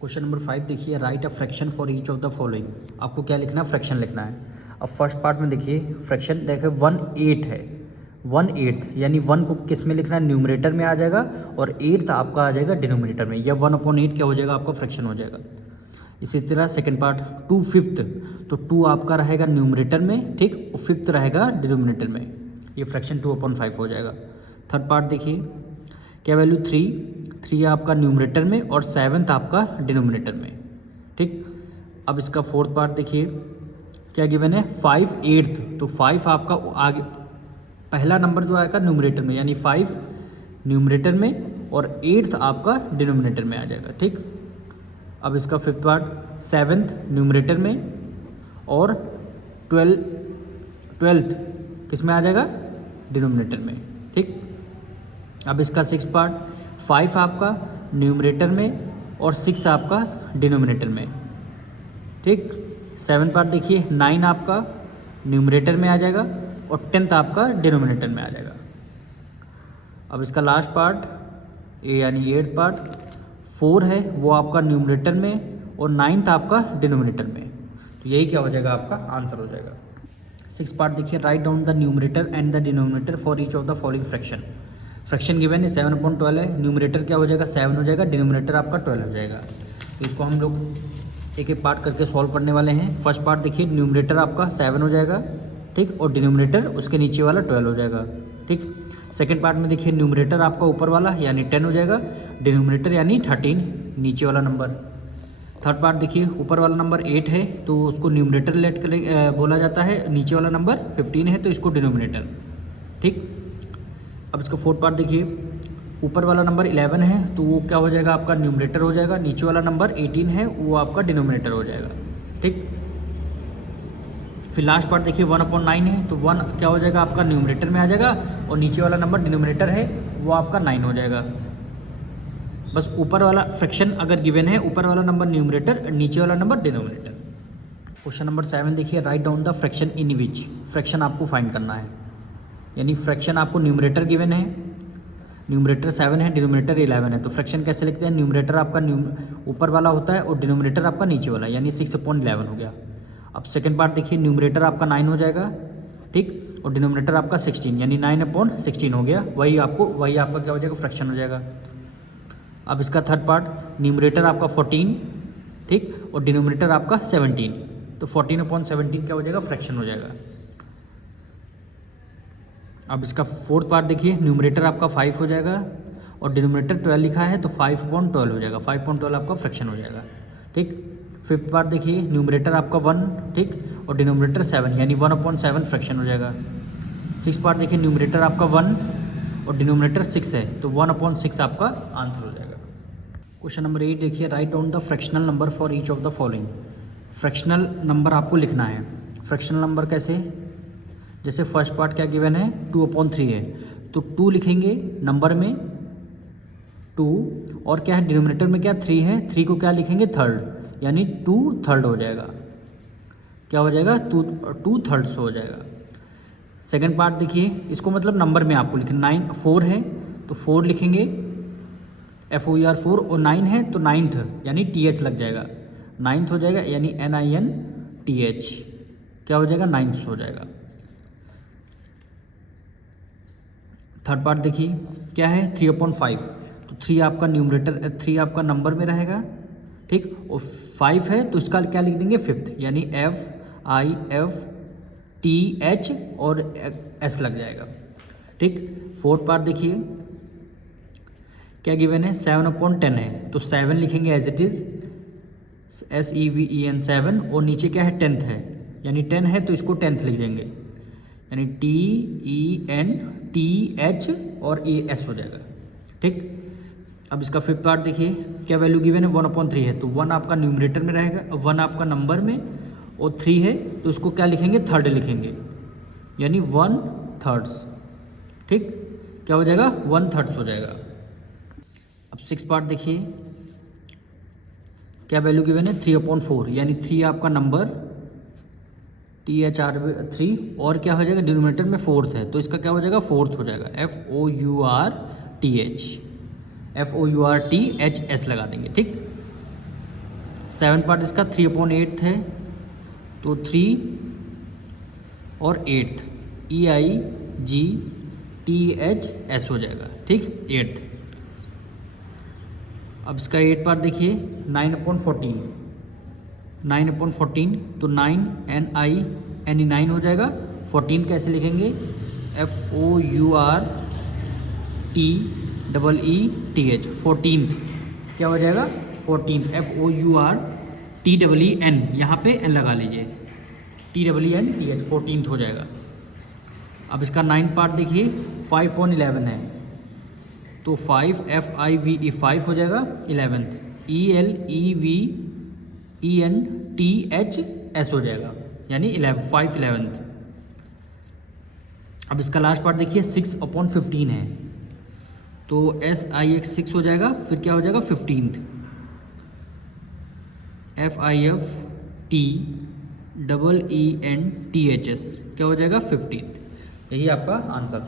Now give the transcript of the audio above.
Question number 5 देखिए, right a fraction for each of the following. आपको क्या लिखना है? फ्रैक्शन लिखना है। अब फर्स्ट पार्ट में देखिए फ्रैक्शन देखिए 1/8 है। 1/8 यानी 1 को किस में लिखना है? न्यूमरेटर में आ जाएगा और 8 आपका आ जाएगा डिनोमिनेटर में, या 1/8 क्या हो जाएगा? आपका फ्रैक्शन हो जाएगा। इसी तरह सेकंड पार्ट 2/5, तो 2 आपका रहेगा न्यूमरेटर में, ठीक, और 5th रहेगा डिनोमिनेटर में, ये फ्रैक्शन 2/5 हो जाएगा। थर्ड पार्ट देखिए, क्या वैल्यू 3 आपका न्यूमरेटर में और 7th आपका डिनोमिनेटर में, ठीक। अब इसका फोर्थ पार्ट देखिए, क्या गिवन है? 5/8, तो 5 आपका आगे पहला नंबर जो आएगा न्यूमरेटर में, यानी 5 न्यूमरेटर में और 8th आपका डिनोमिनेटर में आ जाएगा, ठीक। अब इसका फिफ्थ पार्ट 7th न्यूमरेटर में और 12th किस में आ जाएगा? डिनोमिनेटर में, ठीक। अब इसका सिक्स पार्ट 5 आपका न्यूमरेटर में और 6 आपका डिनोमिनेटर में, ठीक। 7 पार्ट देखिए 9 आपका न्यूमरेटर में आ जाएगा और 10th आपका डिनोमिनेटर में आ जाएगा। अब इसका लास्ट पार्ट यानी 8th पार्ट 4 है, वो आपका न्यूमरेटर में और 9th आपका डिनोमिनेटर में, तो यही क्या हो जाएगा? आपका आंसर हो जाएगा। सिक्स पार्ट देखिए, write down the numerator and the denominator for each of the following fraction. Fraction given है 7/12 है, न्यूमरेटर क्या हो जाएगा? 7 हो जाएगा, डिनोमिनेटर आपका 12 हो जाएगा। तो इसको हम लोग एक एक पार्ट करके सॉल्व करने वाले हैं। फर्स्ट पार्ट देखिए, न्यूमरेटर आपका 7 हो जाएगा, ठीक, और डिनोमिनेटर उसके नीचे वाला 12 हो जाएगा, ठीक। सेकंड पार्ट में देखिए, न्यूमरेटर आपका ऊपर वाला यानी 10 हो जाएगा, डिनोमिनेटर यानी 13 नीचे वाला नंबर। थर्ड पार्ट देखिए, ऊपर वाला नंबर 8 है तो उसको न्यूमरेटर लेट कर बोला जाता है, नीचे वाला नंबर 15 है तो इसको डिनोमिनेटर, ठीक। अब इसका फोर्थ पार्ट देखिए, ऊपर वाला नंबर 11 है तो वो क्या हो जाएगा? आपका न्यूमरेटर हो जाएगा, नीचे वाला नंबर 18 है वो आपका डिनोमिनेटर हो जाएगा, ठीक। फिर लास्ट पार्ट देखिए 1/9 है तो 1 क्या हो जाएगा? आपका न्यूमरेटर में आ जाएगा और नीचे वाला नंबर डिनोमिनेटर है वो आपका 9 हो जाएगा। बस ऊपर वाला फ्रैक्शन अगर गिवन है, ऊपर वाला नंबर न्यूमरेटर, नीचे वाला नंबर डिनोमिनेटर। क्वेश्चन नंबर 7 देखिए, write down the fraction in which. Fraction आपको फाइंड करना है, यानी फ्रैक्शन आपको न्यूमरेटर गिवन है, न्यूमरेटर 7 है, डिनोमिनेटर 11 है, तो फ्रैक्शन कैसे लिखते हैं? न्यूमरेटर आपका ऊपर वाला होता है और डिनोमिनेटर आपका नीचे वाला, यानी 6/11 हो गया। अब सेकंड पार्ट देखिए, न्यूमरेटर आपका 9 हो जाएगा, ठीक, और डिनोमिनेटर आपका 16 यानी 9/16 हो गया, वही आपका क्या हो जाएगा? फ्रैक्शन हो जाएगा। अब इसका थर्ड पार्ट, न्यूमरेटर आपका 14, ठीक, और डिनोमिनेटर आपका 17, तो 14/17 क्या हो जाएगा? फ्रैक्शन हो जाएगा। अब इसका फोर्थ पार्ट देखिए, न्यूमरेटर आपका 5 हो जाएगा और डिनोमिनेटर 12 लिखा है तो 5/12 हो जाएगा, 5/12 आपका फ्रैक्शन हो जाएगा, ठीक। फिफ्थ पार्ट देखिए, न्यूमरेटर आपका 1, ठीक, और डिनोमिनेटर 7 यानी 1/7 फ्रैक्शन हो जाएगा। सिक्स पार्ट देखिए, न्यूमरेटर आपका 1 और डिनोमिनेटर 6 है तो 1/6 आपका आंसर हो जाएगा। क्वेश्चन नंबर 8 देखिए, write down the fractional number for each of the following. Fractional number आपको लिखना है। फ्रैक्शनल नंबर कैसे? जैसे फर्स्ट पार्ट क्या गिवन है? 2/3 है तो 2 लिखेंगे नंबर में 2, और क्या है? डिनोमिनेटर में क्या 3 है, 3 को क्या लिखेंगे? थर्ड, यानी 2/3 हो जाएगा। क्या हो जाएगा? 2/3 हो जाएगा। सेकंड पार्ट देखिए, इसको मतलब नंबर में आपको लिखना, 4 है तो 4 लिखेंगे, FOUR 4, और 9 है तो 9th यानी TH लग जाएगा, 9th हो जाएगा यानी NINTH, क्या हो जाएगा? 9th हो जाएगा। थर्ड पार्ट देखिए, क्या है? 3/5, तो 3 आपका न्यूमरेटर, 3 आपका नंबर में रहेगा, ठीक, और 5 है तो इसका क्या लिख देंगे? 5th यानी FIFTH और S लग जाएगा, ठीक। फोर्थ पार्ट देखिए, क्या गिवन है? 7/10 है तो 7 लिखेंगे एज इट इज़, SEVEN 7, और नीचे क्या है? 10th है, यानी 10 है तो इसको 10th लिख देंगे, यानी TENTH और AS हो जाएगा, ठीक। अब इसका फिफ्थ पार्ट देखिए, क्या वैल्यू गिवन है? 1/3 है तो 1 आपका न्यूमरेटर में रहेगा, 1 आपका नंबर में, और 3 है तो उसको क्या लिखेंगे? थर्ड लिखेंगे, यानी 1/3, ठीक, क्या हो जाएगा? 1/3 हो जाएगा। अब सिक्स पार्ट देखिए, क्या वैल्यू गिवन है? 3/4 यानी 3 आपका नंबर, THR3, और क्या हो जाएगा? डिनोमिनेटर में 4th है तो इसका क्या हो जाएगा? 4th हो जाएगा, FOURTH, FOURTHS लगा देंगे, ठीक। 7 पार्ट इसका 3/8 है, तो 3 और 8 EIGTHS हो जाएगा, ठीक, 8th। अब इसका 8 पार्ट देखिए 9/14, 9/14 तो 9 NI 9 हो जाएगा। 14 कैसे लिखेंगे, FOURTEETH 14th, क्या हो जाएगा 14th, FOURTEEN, यहाँ पे N लगा लीजिए, TEENTH 14th हो जाएगा। अब इसका 9 पार्ट देखिए 5/11 है, तो 5 FIVE 5 हो जाएगा 11th, ELEVENTHS हो जाएगा, यानी 5/11th। अब इसका लास्ट पार्ट देखिए 6/15 है, तो SIX 6 हो जाएगा, फिर क्या हो जाएगा 15th, FIFTEENTHS क्या हो जाएगा 15th। यही आपका आंसर।